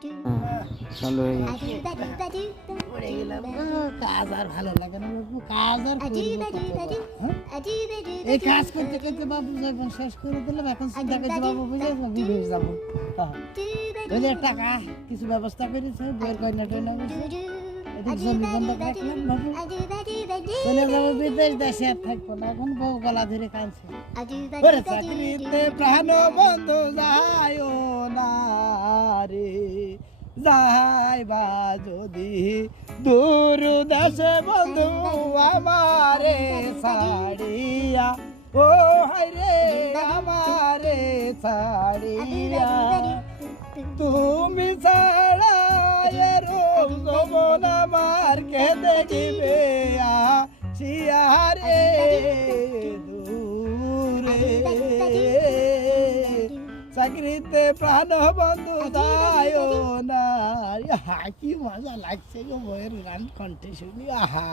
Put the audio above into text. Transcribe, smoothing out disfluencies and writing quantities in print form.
চালু হয়ে গেছে। পড়ে গেলাম কাজ আর ভালো লাগে না বাবু কাজ আর করবো কত? হ্যাঁ? এই কাজ করতে করতে বাবু যখন শেষ করে দিলাম এখন চিন্তা করছি বাবু বুঝে বিদেশ যাবো ওই যে টাকা কিছু ব্যবস্থা করেছে বইয়ের গয়না টয়না করছে এদিক জমি বন্ধক রাখলাম বাবু চলে যাবো বিদেশ দেশে আর থাকবো না এখন বউ গলা ধরে কাঁদছে ওরে চাকরিতে প্রাণ বন্ধু যায়ও না রে যাইবা যদি দূর দেশে বন্ধু আমারে ছাড়িয়া ও হায়রে আমারে ছাড়িয়া তুমি ছাড়া এরম যমন আমার কে দেখিবে আসিয়ারে দূরে চাকরিতে প্রাণ বন্ধু দায় না কি মজা লাগছে গো বইয়ের গান কণ্ঠে শুনি আহা